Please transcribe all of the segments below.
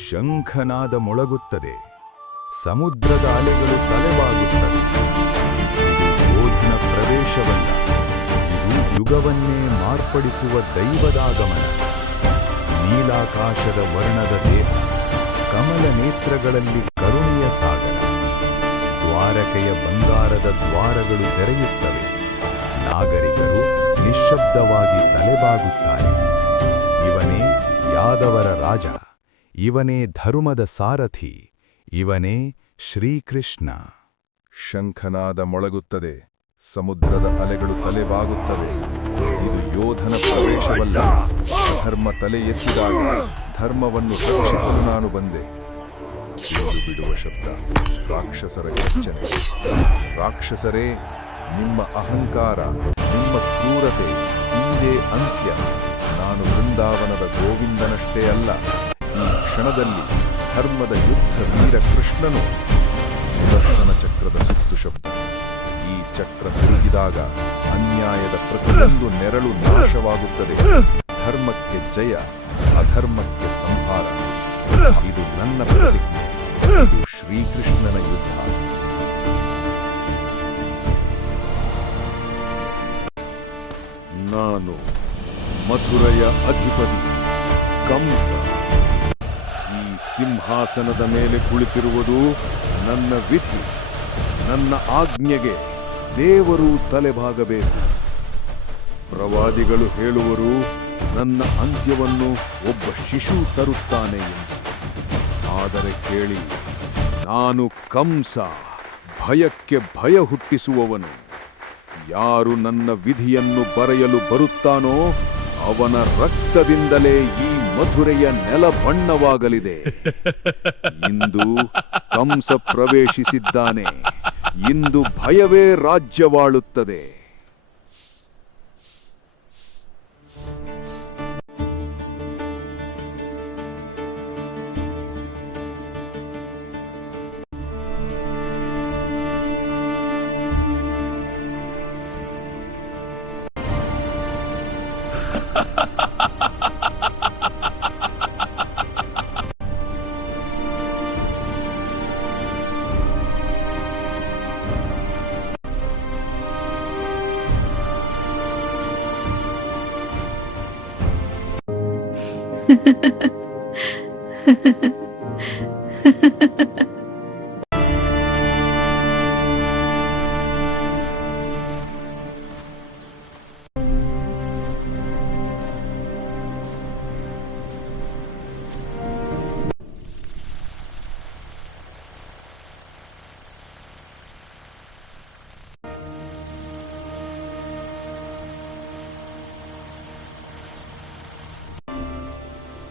ಶಂಖನಾದ ಮೊಳಗುತ್ತದೆ. ಸಮುದ್ರದ ಅಲೆಗಳು ತಲೆಬಾಗುತ್ತವೆ. ಇದು ಯೋಧನ ಪ್ರವೇಶವಲ್ಲ, ಇದು ಯುಗವನ್ನೇ ಮಾರ್ಪಡಿಸುವ ದೈವದಾಗಮನ. ನೀಲಾಕಾಶದ ವರ್ಣದ ದೇಹ, ಕಮಲ ನೇತ್ರಗಳಲ್ಲಿ ಕರುಣೆಯ ಸಾಗರ. ದ್ವಾರಕೆಯ ಬಂಗಾರದ ದ್ವಾರಗಳು ತೆರೆಯುತ್ತವೆ. ನಾಗರಿಕರು ನಿಶ್ಶಬ್ದವಾಗಿ ತಲೆಬಾಗುತ್ತಾರೆ. ಇವನೇ ಯಾದವರ ರಾಜ, ಇವನೇ ಧರ್ಮದ ಸಾರಥಿ, ಇವನೇ ಶ್ರೀಕೃಷ್ಣ. ಶಂಖನಾದ ಮೊಳಗುತ್ತದೆ, ಸಮುದ್ರದ ಅಲೆಗಳು ತಲೆಬಾಗುತ್ತವೆ. ಇದು ಯೋಧನ ಪ್ರವೇಶವಲ್ಲ, ಧರ್ಮ ತಲೆ ಎತ್ತಿದಾಗ ಧರ್ಮವನ್ನು ರಕ್ಷಿಸಲು ನಾನು ಬಂದೆ. ಎಂದು ಬಿಡುವ ಶಬ್ದ ರಾಕ್ಷಸರ ವಂಚನೆ. ರಾಕ್ಷಸರೇ, ನಿಮ್ಮ ಅಹಂಕಾರ, ನಿಮ್ಮ ಕ್ರೂರತೆ ಇಂದೇ ಅಂತ್ಯ. ನಾನು ವೃಂದಾವನದ ಗೋವಿಂದನಷ್ಟೇ ಅಲ್ಲ, ಈ ಕ್ಷಣದಲ್ಲಿ ಧರ್ಮದ ಯುದ್ಧ ವೀರ ಕೃಷ್ಣನು. ಸುದರ್ಶನ ಚಕ್ರದ ಸುತ್ತು ಶಬ್ದ. ಈ ಚಕ್ರ ತಿರುಗಿದಾಗ ಅನ್ಯಾಯದ ಪ್ರತಿಯೊಂದು ನೆರಳು ನಾಶವಾಗುತ್ತದೆ. ಧರ್ಮಕ್ಕೆ ಜಯ, ಅಧರ್ಮಕ್ಕೆ ಸಂಹಾರ. ಇದು ನನ್ನ ಪ್ರತಿಜ್ಞೆ. ಇದು ಶ್ರೀಕೃಷ್ಣನ ಯುದ್ಧ. ನಾನು ಮಥುರೆಯ ಅಧಿಪತಿ ಕಂಸ. ಈ ಸಿಂಹಾಸನದ ಮೇಲೆ ಕುಳಿತಿರುವುದು ನನ್ನ ವಿಧಿ. ನನ್ನ ಆಜ್ಞೆಗೆ ದೇವರು ತಲೆಬಾಗಬೇಕು. ಪ್ರವಾದಿಗಳು ಹೇಳುವರು, ನನ್ನ ಅಂತ್ಯವನ್ನು ಒಬ್ಬ ಶಿಶು ತರುತ್ತಾನೆ ಎಂದು. ಆದರೆ ಕೇಳಿ, ನಾನು ಕಂಸ, ಭಯಕ್ಕೆ ಭಯ ಹುಟ್ಟಿಸುವವನು. ಯಾರು ನನ್ನ ವಿಧಿಯನ್ನು ಬರೆಯಲು ಬರುತ್ತಾನೋ ಅವನ ರಕ್ತದಿಂದಲೇ ಈ ಮಥುರೆಯ ನೆಲ ಬಣ್ಣವಾಗಲಿದೆ. ಇಂದು ಕಂಸ ಪ್ರವೇಶಿಸಿದ್ದಾನೆ. ಇಂದು ಭಯವೇ ರಾಜ್ಯವಾಳುತ್ತದೆ.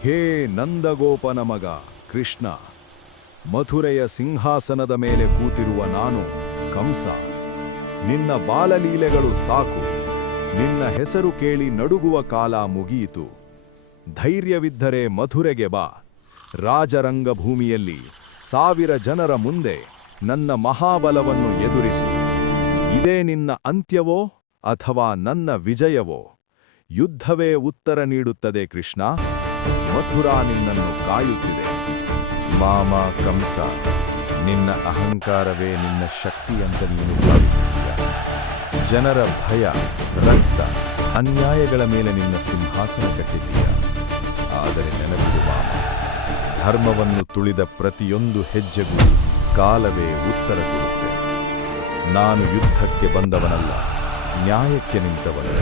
ಹೇ ನಂದಗೋಪನ ಮಗ ಕೃಷ್ಣ, ಮಥುರೆಯ ಸಿಂಹಾಸನದ ಮೇಲೆ ಕೂತಿರುವ ನಾನು ಕಂಸ. ನಿನ್ನ ಬಾಲಲೀಲೆಗಳು ಸಾಕು. ನಿನ್ನ ಹೆಸರು ಕೇಳಿ ನಡುಗುವ ಕಾಲ ಮುಗಿಯಿತು. ಧೈರ್ಯವಿದ್ದರೆ ಮಥುರೆಗೆ ಬಾ. ರಾಜರಂಗಭೂಮಿಯಲ್ಲಿ 1000 ಜನರ ಮುಂದೆ ನನ್ನ ಮಹಾಬಲವನ್ನು ಎದುರಿಸು. ಇದೇ ನಿನ್ನ ಅಂತ್ಯವೋ ಅಥವಾ ನನ್ನ ವಿಜಯವೋ? ಯುದ್ಧವೇ ಉತ್ತರ ನೀಡುತ್ತದೆ ಕೃಷ್ಣ. ಮಥುರಾ ನಿನ್ನನ್ನು ಕಾಯುತ್ತಿದೆ. ಮಾಮ ಕಂಸ, ನಿನ್ನ ಅಹಂಕಾರವೇ ನಿನ್ನ ಶಕ್ತಿ ಅಂತ ನೀನು ಭಾವಿಸಿದ್ದೀಯ. ಜನರ ಭಯ, ರಕ್ತ, ಅನ್ಯಾಯಗಳ ಮೇಲೆ ನಿನ್ನ ಸಿಂಹಾಸನ ಕಟ್ಟಿದ್ದೀಯ. ಆದರೆ ನೆನಪಿಡು ಮಾಮ, ಧರ್ಮವನ್ನು ತುಳಿದ ಪ್ರತಿಯೊಂದು ಹೆಜ್ಜೆಗೂ ಕಾಲವೇ ಉತ್ತರ ಕೊಡುತ್ತೆ. ನಾನು ಯುದ್ಧಕ್ಕೆ ಬಂದವನಲ್ಲ, ನ್ಯಾಯಕ್ಕೆ ನಿಂತವನು.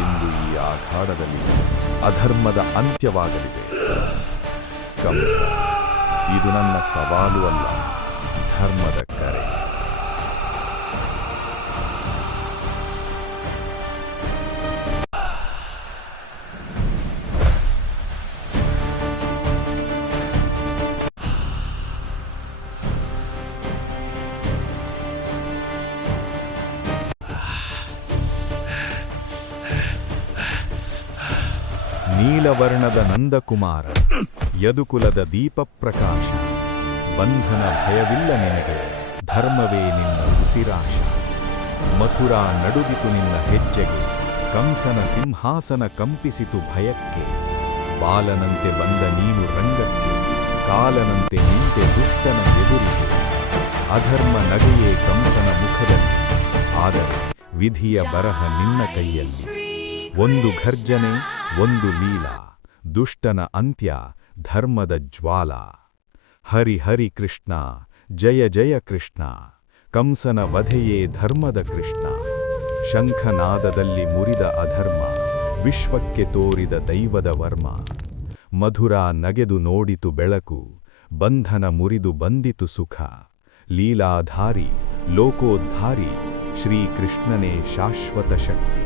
ಇಂದು ಈ ಆಘಾಡದಲ್ಲಿ ಅಧರ್ಮದ ಅಂತ್ಯವಾಗಲಿದೆ. ಕಂಸ, ಇದು ನನ್ನ ಸವಾಲು ಅಲ್ಲ, ಧರ್ಮದ ಕರೆ. ನೀಲವರ್ಣದ ನಂದಕುಮಾರ, ಯದುಕುಲದ ದೀಪಪ್ರಕಾಶ. ಬಂಧನ ಭಯವಿಲ್ಲ ನಿನಗೆ, ಧರ್ಮವೇ ನಿನ್ನ ಉಸಿರಾಶ. ಮಥುರಾ ನಡುಗಿತು ನಿನ್ನ ಹೆಜ್ಜೆಗೆ, ಕಂಸನ ಸಿಂಹಾಸನ ಕಂಪಿಸಿತು ಭಯಕ್ಕೆ. ಬಾಲನಂತೆ ಬಂದ ನೀನು ರಂಗಕ್ಕೆ, ಕಾಲನಂತೆ ನಿಂತೆ ದುಷ್ಟನ ಎದುರಿಗೆ. ಅಧರ್ಮ ನಗೆಯೇ ಕಂಸನ ಮುಖದಲ್ಲಿ, ಆದರೆ ವಿಧಿಯ ಬರಹ ನಿನ್ನ ಕೈಯಲ್ಲಿ. ಒಂದು ಘರ್ಜನೆ, ಒಂದು ಲೀಲಾ, ದುಷ್ಟನ ಅಂತ್ಯ, ಧರ್ಮದ ಜ್ವಾಲ. ಹರಿ ಹರಿ ಕೃಷ್ಣ, ಜಯ ಜಯ ಕೃಷ್ಣ, ಕಂಸನ ವಧೆಯೇ ಧರ್ಮದ ಕೃಷ್ಣ. ಶಂಖನಾದದಲ್ಲಿ ಮುರಿದ ಅಧರ್ಮ, ವಿಶ್ವಕ್ಕೆ ತೋರಿದ ದೈವದ ವರ್ಮ. ಮಧುರ ನಗೆದು ನೋಡಿತು ಬೆಳಕು, ಬಂಧನ ಮುರಿದು ಬಂದಿತು ಸುಖ. ಲೀಲಾಧಾರಿ, ಲೋಕೋದ್ಧಾರಿ, ಶ್ರೀಕೃಷ್ಣನೇ ಶಾಶ್ವತ ಶಕ್ತಿ.